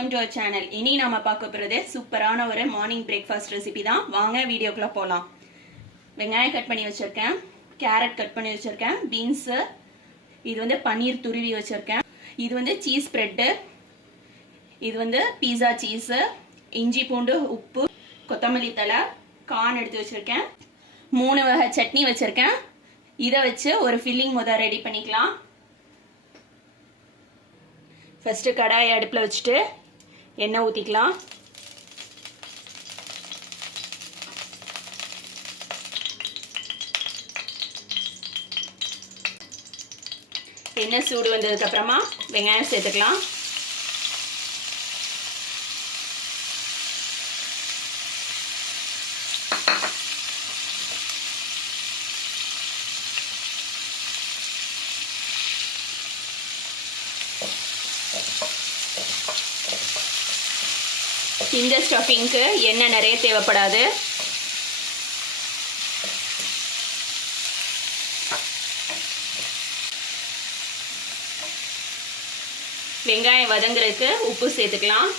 welcome to our channel. இனி நாம பார்க்க போறது சூப்பரான ஒரு மார்னிங் பிரேக்ஃபாஸ்ட் ரெசிபி தான். வாங்க வீடியோக்குள்ள போலாம். வெங்காயம் கட் பண்ணி வச்சிருக்கேன், கேரட் கட் பண்ணி வச்சிருக்கேன், பீன்ஸ், இது வந்து பன்னீர் துருவி வச்சிருக்கேன், இது வந்து சீஸ் பிரெட், இது வந்து பீஸா சீஸ், இஞ்சி பூண்டு, உப்பு, கொத்தமல்லி தழை, கார்ன் எடுத்து வச்சிருக்கேன், 3 வகை சட்னி வச்சிருக்கேன். இதை வச்சு ஒரு ஃபில்லிங் முதல் ரெடி பண்ணிக்கலாம். ஃபர்ஸ்ட் கடாயை அடுப்பில் வச்சுட்டு எண்ணெய் ஊற்றிக்கலாம். எண்ணெய் சூடு வந்ததுக்கப்புறமா வெங்காயம் சேர்த்துக்கலாம். இந்த ஸ்டஃபிங்க்கு எண்ணெய் நிறைய தேவைப்படாது. வெங்காயம் வதங்குறதுக்கு உப்பு சேர்த்துக்கலாம்.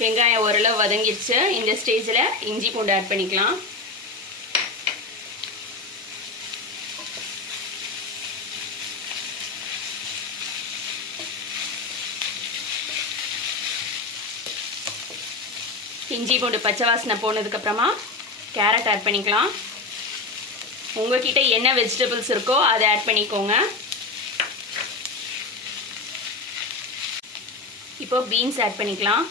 வெங்காயம் ஓரளவு வதங்கிடுச்சு. இந்த ஸ்டேஜில் இஞ்சி பூண்டு ஆட் பண்ணிக்கலாம். இஞ்சி பூண்டு பச்சை வாசனை போனதுக்கப்புறமா கேரட் ஆட் பண்ணிக்கலாம். உங்ககிட்ட என்ன வெஜிடபிள்ஸ் இருக்கோ அதை ஆட் பண்ணிக்கோங்க. இப்போ பீன்ஸ் ஆட் பண்ணிக்கலாம்.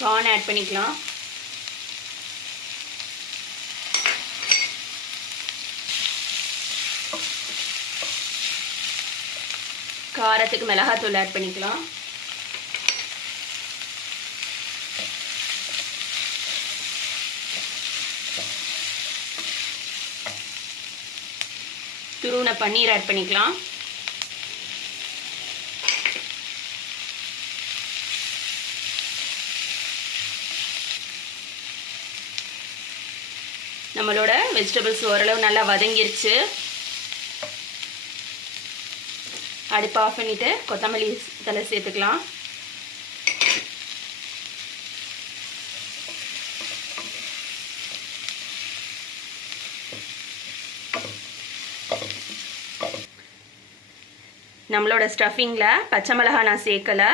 கார்ன் ஆட் பண்ணிக்கலாம். காரத்துக்கு மிளகாத்தூள் ஆட் பண்ணிக்கலாம். துருவின பன்னீர் ஆட் பண்ணிக்கலாம். நம்மளோட வெஜிடபிள்ஸ் ஓரளவு நல்லா வதங்கிருச்சு. அடுப்பு ஆஃப் பண்ணிட்டு கொத்தமல்லி தழை சேர்த்துக்கலாம். நம்மளோட ஸ்டஃபிங்கில் பச்சை மிளகாய் நான் சேர்க்கலை.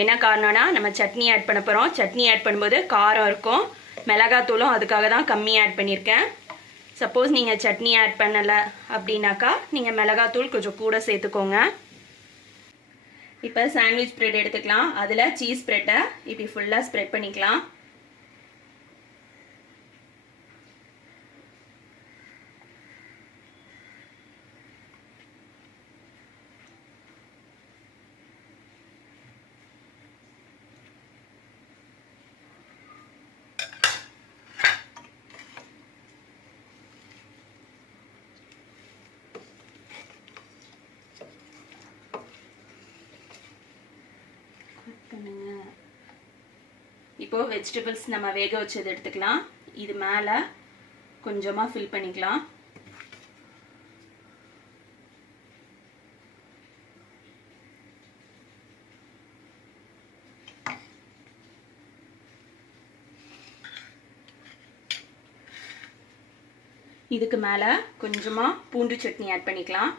என்ன காரணம்னா நம்ம சட்னி ஆட் பண்ண போகிறோம். சட்னி ஆட் பண்ணும்போது காரம் இருக்கும். மிளகாத்தூளும் அதுக்காக தான் கம்மி ஆட் பண்ணியிருக்கேன். சப்போஸ் நீங்கள் சட்னி ஆட் பண்ணலை அப்படின்னாக்கா நீங்கள் மிளகாத்தூள் கொஞ்சம் கூட சேர்த்துக்கோங்க. இப்போ சாண்ட்விச் ப்ரெட் எடுத்துக்கலாம். அதில் சீஸ் ப்ரெட்டை இப்படி ஃபுல்லாக ஸ்ப்ரெட் பண்ணிக்கலாம். இப்போ வெஜிடபிள்ஸ் நம்ம வேக வச்சது எடுத்துக்கலாம். இது மேலே கொஞ்சமாக ஃபில் பண்ணிக்கலாம். இதுக்கு மேலே கொஞ்சமாக பூண்டு சட்னி ஆட் பண்ணிக்கலாம்.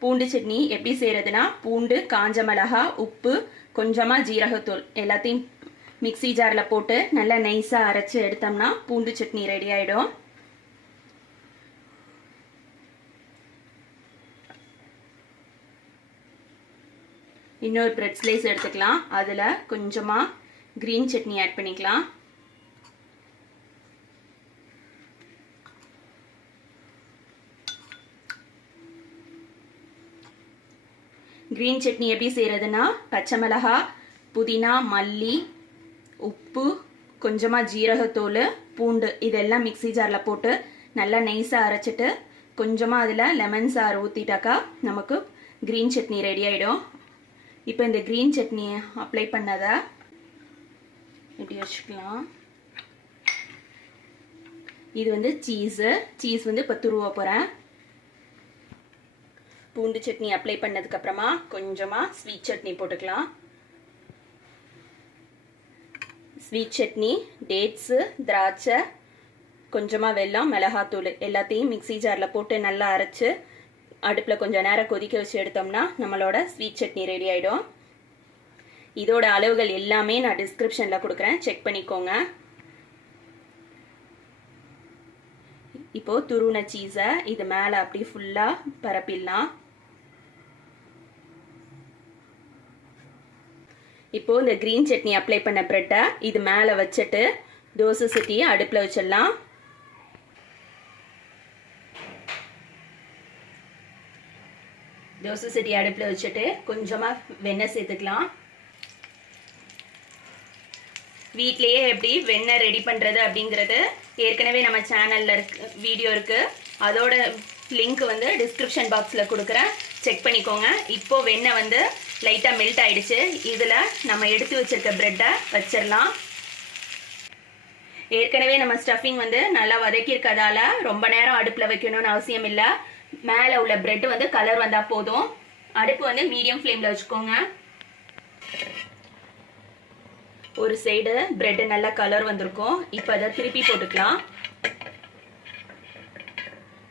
பூண்டு சட்னி எப்படி செய்கிறதுனா, பூண்டு, காஞ்ச மிளகாய், உப்பு, கொஞ்சமாக ஜீரகத்தூள் எல்லாத்தையும் மிக்ஸி ஜாரில் போட்டு நல்லா நைஸாக அரைச்சி எடுத்தோம்னா பூண்டு சட்னி ரெடி ஆகிடும். இன்னொரு பிரெட் ஸ்லைஸ் எடுத்துக்கலாம். அதில் கொஞ்சமாக கிரீன் சட்னி ஆட் பண்ணிக்கலாம். கிரீன் சட்னி எப்படி செய்கிறதுனா பச்சை மிளகாய், புதினா, மல்லி, உப்பு, கொஞ்சமாக ஜீரகத்தூள், பூண்டு இதெல்லாம் மிக்ஸி ஜாரில் போட்டு நல்லா நைஸாக அரைச்சிட்டு கொஞ்சமாக அதில் லெமன் சாறு ஊற்றிட்டாக்கா நமக்கு கிரீன் சட்னி ரெடி ஆகிடும். இப்போ இந்த கிரீன் சட்னியை அப்ளை பண்ணதை இப்படி வச்சுக்கலாம். இது வந்து சீஸ் வந்து இப்போ துருவ போகிறேன். பூண்டு சட்னி அப்ளை பண்ணதுக்கப்புறமா கொஞ்சமாக ஸ்வீட் சட்னி போட்டுக்கலாம். ஸ்வீட் சட்னி, டேட்ஸு, திராட்சை, கொஞ்சமாக வெல்லம், மிளகாத்தூள் எல்லாத்தையும் மிக்ஸி ஜாரில் போட்டு நல்லா அரைச்சி அடுப்பில் கொஞ்சம் நேரம் கொதிக்க வச்சு எடுத்தோம்னா நம்மளோட ஸ்வீட் சட்னி ரெடி ஆகிடும். இதோட அளவுகள் எல்லாமே நான் டிஸ்கிரிப்ஷனில் கொடுக்குறேன், செக் பண்ணிக்கோங்க. இப்போது துருவின சீஸை இது மேலே அப்படி ஃபுல்லாக பரப்பிடலாம். இப்போது இந்த கிரீன் சட்னி அப்ளை பண்ண ப்ரெட்டை இது மேலே வச்சுட்டு தோசை சட்டியை அடுப்பில் வச்சிடலாம். தோசை சட்டி அடுப்பில் வச்சுட்டு கொஞ்சமாக வெண்ணெய் சேர்த்துக்கலாம். வீட்லேயே எப்படி வெண்ணெய் ரெடி பண்ணுறது அப்படிங்கிறது ஏற்கனவே நம்ம சேனலில் வீடியோ இருக்குது. அதோட லிங்க் வந்து டிஸ்கிரிப்ஷன் பாக்ஸில் கொடுக்குறேன், செக் பண்ணிக்கோங்க. இப்போது வெண்ணெய் வந்து லைட்டாக மெல்ட் ஆகிடுச்சு. இதில் நம்ம எடுத்து வச்சிருக்க ப்ரெட்டை வச்சிடலாம். ஏற்கனவே நம்ம ஸ்டஃபிங் வந்து நல்லா வதக்கியிருக்கதால ரொம்ப நேரம் அடுப்பில் வைக்கணும்னு அவசியம் இல்லை. மேலே உள்ள பிரெட் வந்து கலர் வந்தால் போதும். அடுப்பு வந்து மீடியம் ஃப்ளேமில் வச்சுக்கோங்க. ஒரு சைடு பிரெட் நல்லா கலர் வந்திருக்கும். இப்போ அதை திருப்பி போட்டுக்கலாம்.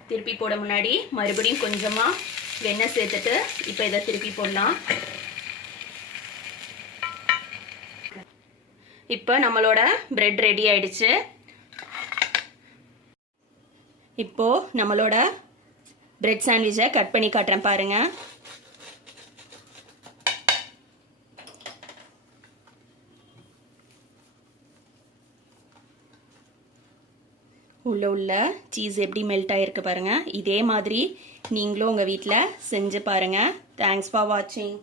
திருப்பி போட முன்னாடி மறுபடியும் கொஞ்சமாக வெண்ணெய் சேர்த்துட்டு இப்போ இதை திருப்பி போடலாம். இப்போ நம்மளோட பிரெட் ரெடி ஆயிடுச்சு. இப்போ நம்மளோட பிரெட் சாண்ட்விச்சை கட் பண்ணி காட்டுறேன் பாருங்க. உள்ள சீஸ் எப்படி மெல்ட் ஆகிருக்கு பாருங்கள். இதே மாதிரி நீங்களும் உங்கள் வீட்டில் செஞ்சு பாருங்கள். தேங்க்ஸ் ஃபார் வாட்சிங்.